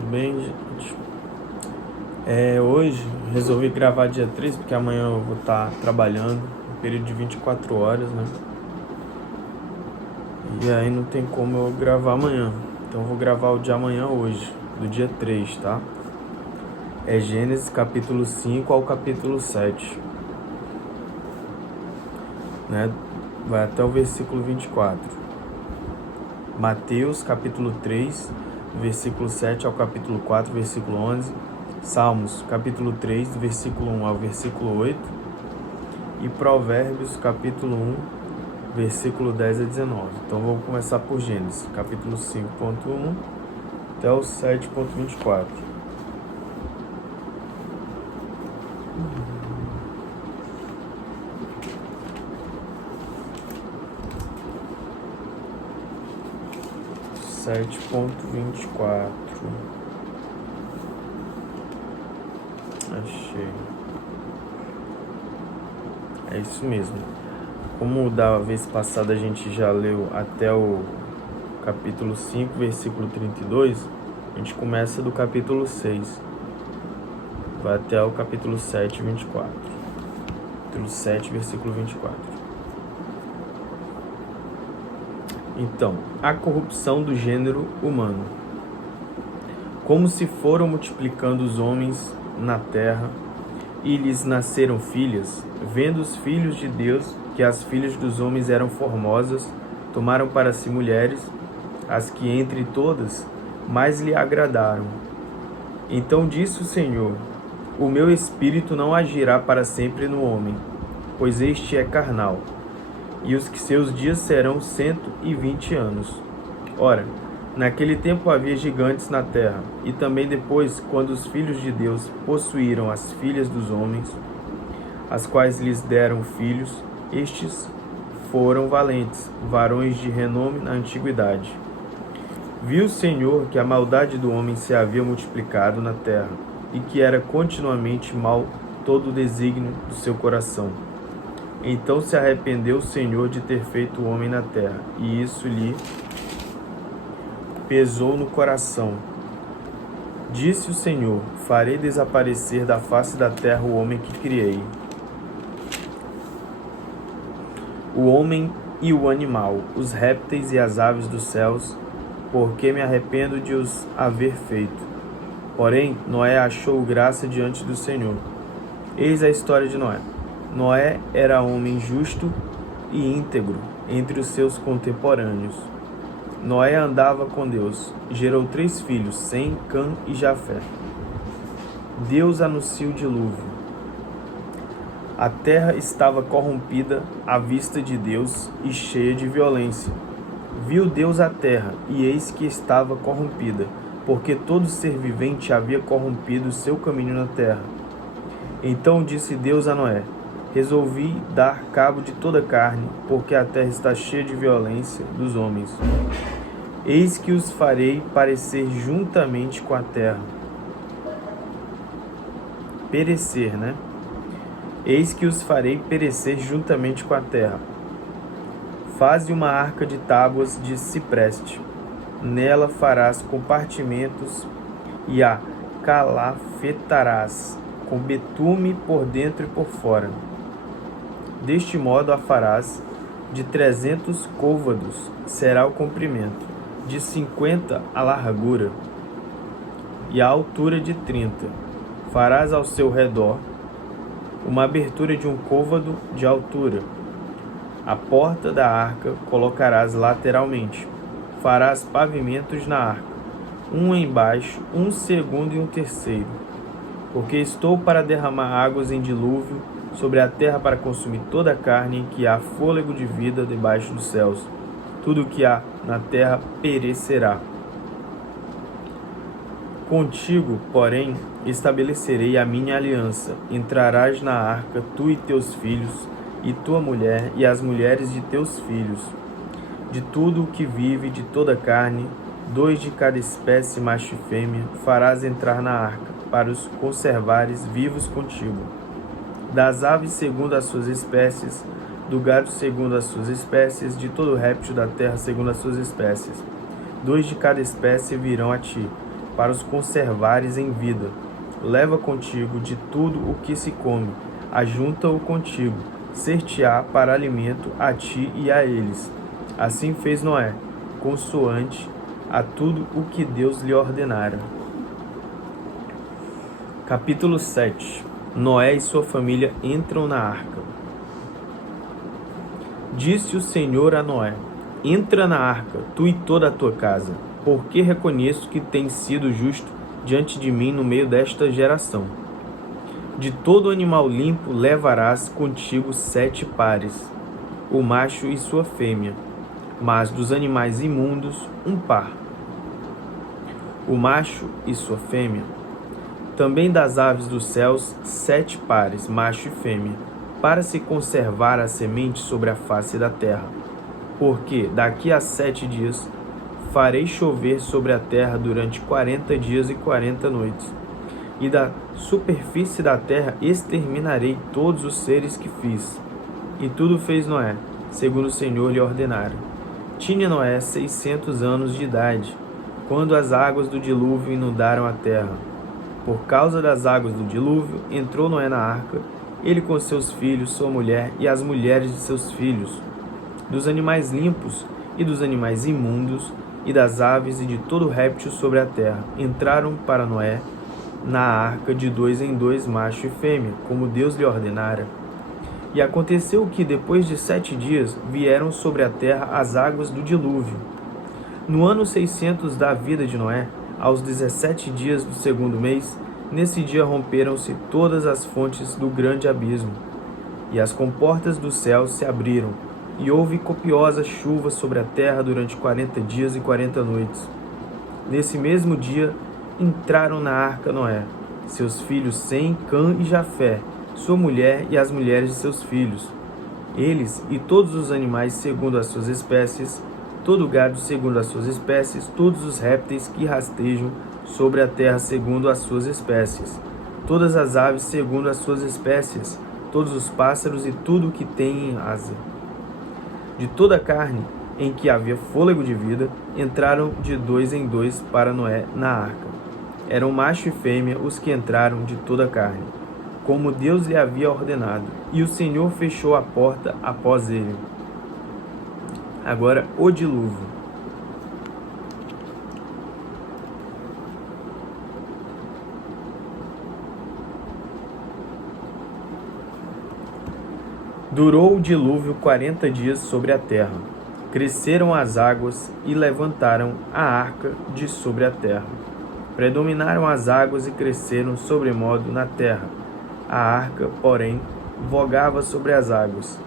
Tudo bem, gente? Hoje resolvi gravar dia 3 porque amanhã eu vou estar trabalhando um período de 24 horas, né? E aí não tem como eu gravar amanhã. Então eu vou gravar o de amanhã hoje, do dia 3, tá? É Gênesis capítulo 5 ao capítulo 7, né? Vai até o versículo 24. Mateus capítulo 3, versículo 7 ao capítulo 4, versículo 11. Salmos capítulo 3, versículo 1 ao versículo 8. E Provérbios capítulo 1, versículo 10 a 19. Então vamos começar por Gênesis capítulo 5.1 até o 7.24. Achei. É isso mesmo. Como da vez passada a gente já leu até o capítulo 5, versículo 32, a gente começa do capítulo 6. Vai até o capítulo 7, 24. Capítulo 7, versículo 24. Então, a corrupção do gênero humano. Como se foram multiplicando os homens na terra, e lhes nasceram filhas, vendo os filhos de Deus que as filhas dos homens eram formosas, tomaram para si mulheres, as que entre todas mais lhe agradaram. Então disse o Senhor: o meu espírito não agirá para sempre no homem, pois este é carnal, e os que seus dias serão 120 anos. Ora, naquele tempo havia gigantes na terra, e também depois, quando os filhos de Deus possuíram as filhas dos homens, as quais lhes deram filhos, estes foram valentes, varões de renome na antiguidade. Viu o Senhor que a maldade do homem se havia multiplicado na terra, e que era continuamente mau todo o desígnio do seu coração. Então se arrependeu o Senhor de ter feito o homem na terra, e isso lhe pesou no coração. Disse o Senhor: farei desaparecer da face da terra o homem que criei, o homem e o animal, os répteis e as aves dos céus, porque me arrependo de os haver feito. Porém, Noé achou graça diante do Senhor. Eis a história de Noé. Noé era homem justo e íntegro entre os seus contemporâneos. Noé andava com Deus, gerou 3 filhos, Sem, Cã e Jafé. Deus anuncia o dilúvio. A terra estava corrompida à vista de Deus e cheia de violência. Viu Deus a terra, e eis que estava corrompida, porque todo ser vivente havia corrompido o seu caminho na terra. Então disse Deus a Noé: resolvi dar cabo de toda a carne, porque a terra está cheia de violência dos homens. Eis que os farei parecer juntamente com a terra. Perecer, né? Eis que os farei perecer juntamente com a terra. Faze uma arca de tábuas de cipreste. Nela farás compartimentos e a calafetarás com betume por dentro e por fora. Deste modo a farás de 300 côvados, será o comprimento, de 50 a largura, e a altura de 30. Farás ao seu redor uma abertura de 1 côvado de altura. A porta da arca colocarás lateralmente. Farás pavimentos na arca, um embaixo, um segundo e um terceiro. Porque estou para derramar águas em dilúvio sobre a terra para consumir toda a carne em que há fôlego de vida debaixo dos céus. Tudo o que há na terra perecerá. Contigo, porém, estabelecerei a minha aliança. Entrarás na arca, tu e teus filhos, e tua mulher, e as mulheres de teus filhos. De tudo o que vive, de toda a carne, 2 de cada espécie, macho e fêmea, farás entrar na arca, para os conservares vivos contigo. Das aves segundo as suas espécies, do gado segundo as suas espécies, de todo réptil da terra segundo as suas espécies. 2 de cada espécie virão a ti, para os conservares em vida. Leva contigo de tudo o que se come, ajunta-o contigo, ser-te-á para alimento a ti e a eles. Assim fez Noé, consoante a tudo o que Deus lhe ordenara. Capítulo 7. Noé e sua família entram na arca. Disse o Senhor a Noé: entra na arca, tu e toda a tua casa, porque reconheço que tens sido justo diante de mim no meio desta geração. De todo animal limpo levarás contigo 7 pares, o macho e sua fêmea, mas dos animais imundos, um par, o macho e sua fêmea. Também das aves dos céus, 7 pares, macho e fêmea, para se conservar a semente sobre a face da terra. Porque daqui a 7 dias farei chover sobre a terra durante 40 dias e 40 noites. E da superfície da terra exterminarei todos os seres que fiz. E tudo fez Noé, segundo o Senhor lhe ordenara. Tinha Noé 600 anos de idade, quando as águas do dilúvio inundaram a terra. Por causa das águas do dilúvio, entrou Noé na arca, ele com seus filhos, sua mulher e as mulheres de seus filhos, dos animais limpos e dos animais imundos, e das aves e de todo réptil sobre a terra. Entraram para Noé na arca de 2 em 2, macho e fêmea, como Deus lhe ordenara. E aconteceu que, depois de 7 dias, vieram sobre a terra as águas do dilúvio. No ano 600 da vida de Noé, aos 17 dias do 2º mês, nesse dia romperam-se todas as fontes do grande abismo, e as comportas dos céus se abriram, e houve copiosa chuva sobre a terra durante 40 dias e 40 noites. Nesse mesmo dia, entraram na arca Noé, seus filhos Sem, Cã e Jafé, sua mulher e as mulheres de seus filhos, eles e todos os animais segundo as suas espécies, todo o gado segundo as suas espécies, todos os répteis que rastejam sobre a terra segundo as suas espécies, todas as aves segundo as suas espécies, todos os pássaros e tudo o que tem em asa. De toda a carne em que havia fôlego de vida, entraram de 2 em 2 para Noé na arca. Eram macho e fêmea os que entraram de toda a carne, como Deus lhe havia ordenado, e o Senhor fechou a porta após ele. Agora, o dilúvio. Durou o dilúvio 40 dias sobre a terra. Cresceram as águas e levantaram a arca de sobre a terra. Predominaram as águas e cresceram sobremodo na terra. A arca, porém, vogava sobre as águas.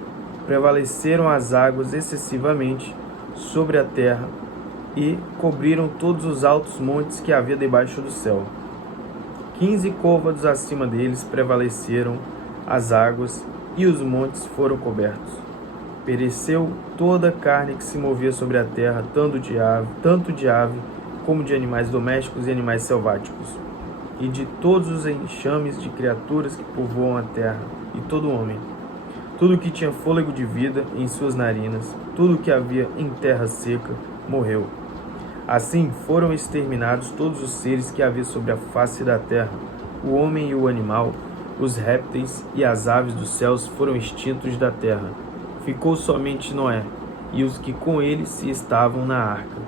Prevaleceram as águas excessivamente sobre a terra e cobriram todos os altos montes que havia debaixo do céu. 15 côvados acima deles prevaleceram as águas e os montes foram cobertos. Pereceu toda a carne que se movia sobre a terra, tanto de ave como de animais domésticos e animais selváticos, e de todos os enxames de criaturas que povoam a terra, e todo homem. Tudo que tinha fôlego de vida em suas narinas, tudo que havia em terra seca, morreu. Assim foram exterminados todos os seres que havia sobre a face da terra, o homem e o animal, os répteis e as aves dos céus foram extintos da terra. Ficou somente Noé e os que com ele se estavam na arca.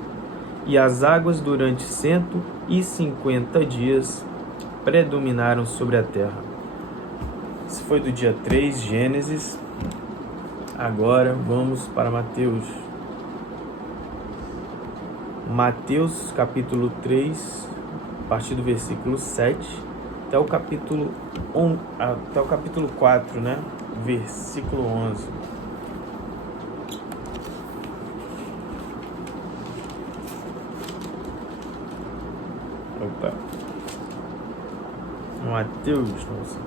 E as águas durante 150 dias predominaram sobre a terra. Esse foi do dia 3, Gênesis. Agora vamos para Mateus. Mateus capítulo 3, a partir do versículo 7 até o capítulo 4, né? Versículo 11. Opa. Mateus, nossa.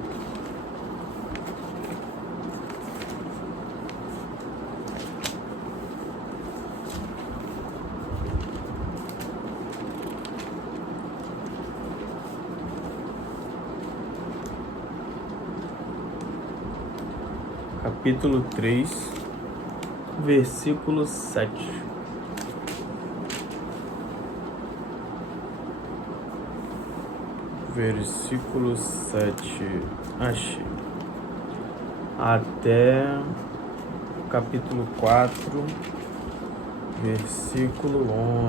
Capítulo 3, versículo 7. versículo 7. Achei. Até capítulo 4, versículo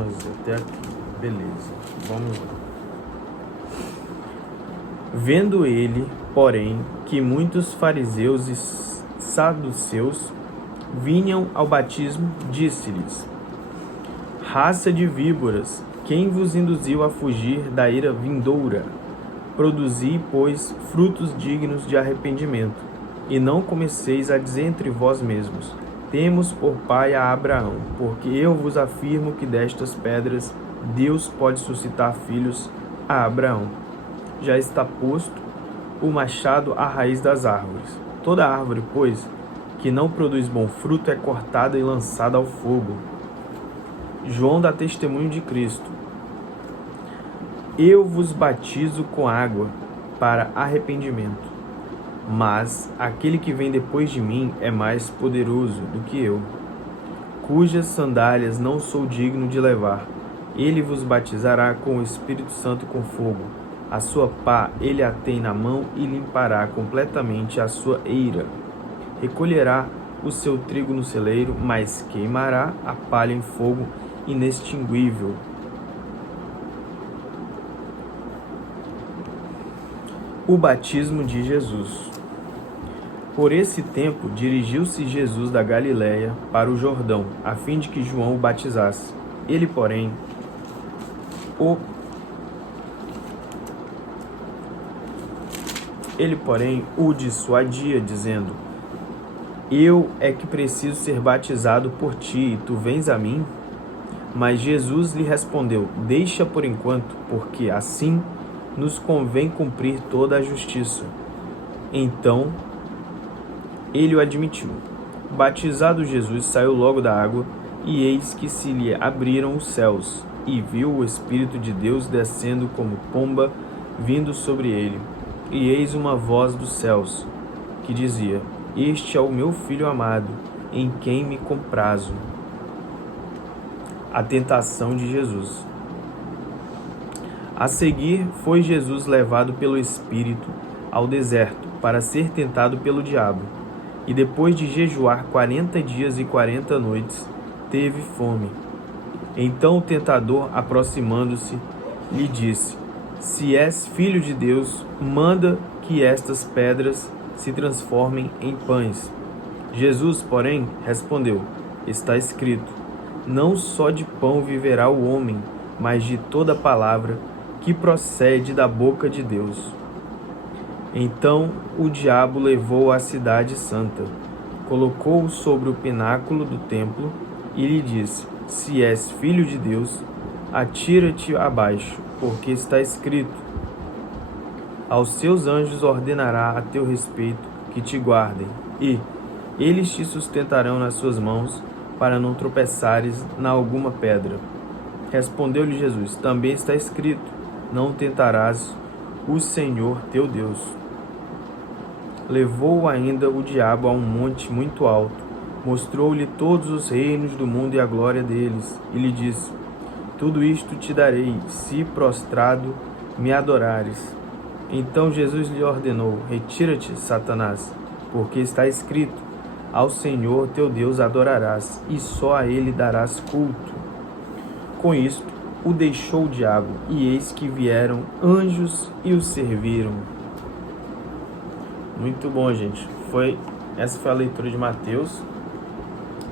11. Até aqui. Beleza. Vamos lá. Vendo ele, porém, que muitos fariseus e saduceus vinham ao batismo, disse-lhes: Raça de víboras, quem vos induziu a fugir da ira vindoura? Produzi, pois, frutos dignos de arrependimento, e não comeceis a dizer entre vós mesmos: temos por pai a Abraão, porque eu vos afirmo que destas pedras Deus pode suscitar filhos a Abraão. Já está posto o machado à raiz das árvores. Toda árvore, pois, que não produz bom fruto é cortada e lançada ao fogo. João dá testemunho de Cristo. Eu vos batizo com água para arrependimento, mas aquele que vem depois de mim é mais poderoso do que eu, cujas sandálias não sou digno de levar. Ele vos batizará com o Espírito Santo e com fogo. A sua pá ele a tem na mão e limpará completamente a sua eira. Recolherá o seu trigo no celeiro, mas queimará a palha em fogo inextinguível. O batismo de Jesus. Por esse tempo, dirigiu-se Jesus da Galiléia para o Jordão, a fim de que João o batizasse. Ele, porém, o dissuadia, dizendo: Eu é que preciso ser batizado por ti, e tu vens a mim? Mas Jesus lhe respondeu: Deixa por enquanto, porque assim nos convém cumprir toda a justiça. Então ele o admitiu. Batizado Jesus, saiu logo da água, e eis que se lhe abriram os céus, e viu o Espírito de Deus descendo como pomba, vindo sobre ele. E eis uma voz dos céus, que dizia: Este é o meu Filho amado, em quem me comprazo. A tentação de Jesus. A seguir, foi Jesus levado pelo Espírito ao deserto, para ser tentado pelo diabo. E depois de jejuar 40 dias e 40 noites, teve fome. Então o tentador, aproximando-se, lhe disse: Se és filho de Deus, manda que estas pedras se transformem em pães. Jesus, porém, respondeu: Está escrito: Não só de pão viverá o homem, mas de toda palavra que procede da boca de Deus. Então o diabo levou-o à cidade santa, colocou-o sobre o pináculo do templo e lhe disse: Se és filho de Deus, atira-te abaixo, porque está escrito: Aos seus anjos ordenará a teu respeito que te guardem, e eles te sustentarão nas suas mãos, para não tropeçares na alguma pedra. Respondeu-lhe Jesus: Também está escrito: Não tentarás o Senhor teu Deus. Levou-o ainda o diabo a um monte muito alto, mostrou-lhe todos os reinos do mundo e a glória deles, e lhe disse: Tudo isto te darei, se prostrado me adorares. Então Jesus lhe ordenou: Retira-te, Satanás, porque está escrito: Ao Senhor teu Deus adorarás, e só a ele darás culto. Com isto, o deixou o diabo, e eis que vieram anjos e o serviram. Muito bom, gente. Essa foi a leitura de Mateus.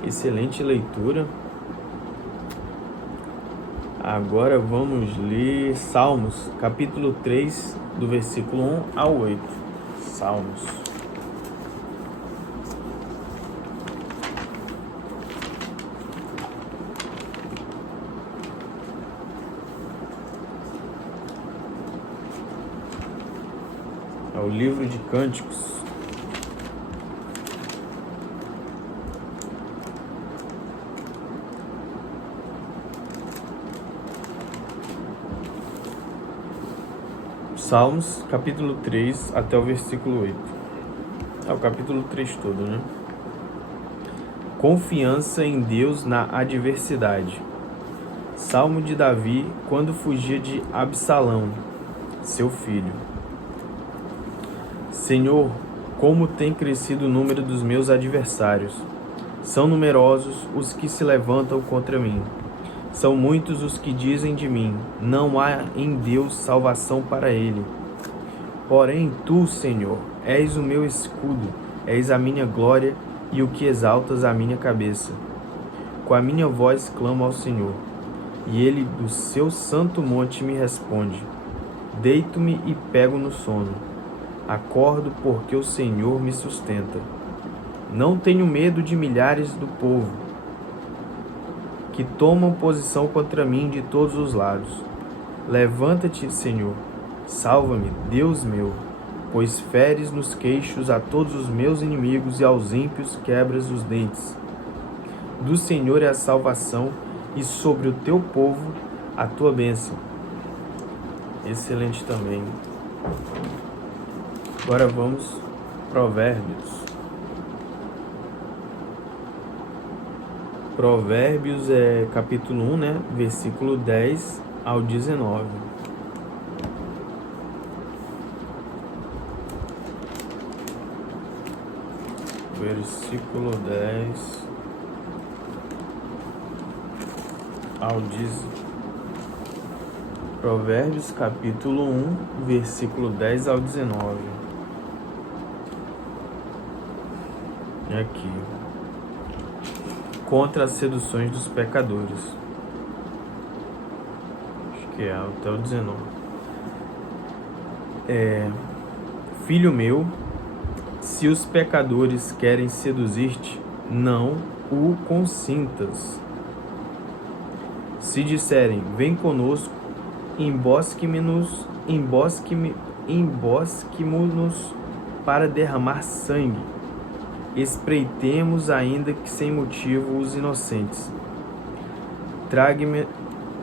Excelente leitura. Agora vamos ler Salmos, capítulo 3, do versículo 1 ao 8. Salmos. É o livro de Cânticos. Salmos, capítulo 3, até o versículo 8. É o capítulo 3 todo, né? Confiança em Deus na adversidade. Salmo de Davi, quando fugia de Absalão. seu filho. Senhor, como tem crescido o número dos meus adversários. São numerosos os que se levantam contra mim. São muitos os que dizem de mim: não há em Deus salvação para ele. Porém, tu, Senhor, és o meu escudo, és a minha glória e o que exaltas a minha cabeça. Com a minha voz clamo ao Senhor, e ele do seu santo monte me responde. Deito-me e pego no sono. Acordo porque o Senhor me sustenta. Não tenho medo de milhares do povo, que tomam posição contra mim de todos os lados. Levanta-te, Senhor, salva-me, Deus meu, pois feres nos queixos a todos os meus inimigos e aos ímpios quebras os dentes. Do Senhor é a salvação e sobre o teu povo a tua bênção. Excelente também. Agora vamos, Provérbios. Provérbios é capítulo 1, né? Versículo 10 ao 19. Versículo 10 ao 10. Provérbios capítulo 1, versículo 10 ao 19. Aqui. Contra as seduções dos pecadores. Acho que é até o 19. Filho meu, se os pecadores querem seduzir-te, não o consintas. Se disserem, vem conosco, embosque-nos para derramar sangue. Espreitemos ainda que sem motivo os inocentes.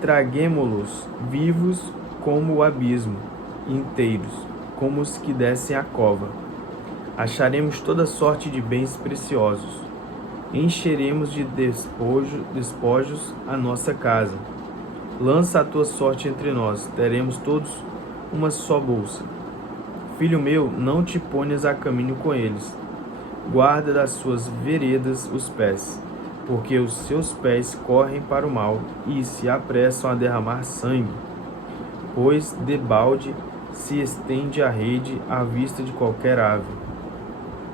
Traguemo-los vivos como o abismo, inteiros, como os que descem a cova. Acharemos toda sorte de bens preciosos. Encheremos de despojos a nossa casa. Lança a tua sorte entre nós, teremos todos uma só bolsa. Filho meu, não te ponhas a caminho com eles. Guarda das suas veredas os pés, porque os seus pés correm para o mal e se apressam a derramar sangue. Pois debalde se estende a rede à vista de qualquer ave.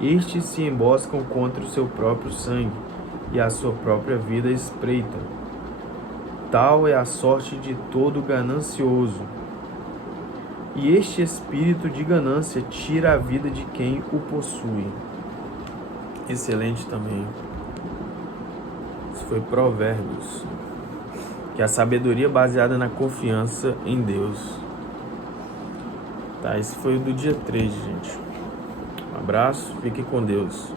Estes se emboscam contra o seu próprio sangue e a sua própria vida espreitam. Tal é a sorte de todo ganancioso. E este espírito de ganância tira a vida de quem o possui. Excelente também. Isso foi Provérbios. Que é a sabedoria baseada na confiança em Deus. Tá, esse foi o do dia 3, gente. Um abraço, fique com Deus.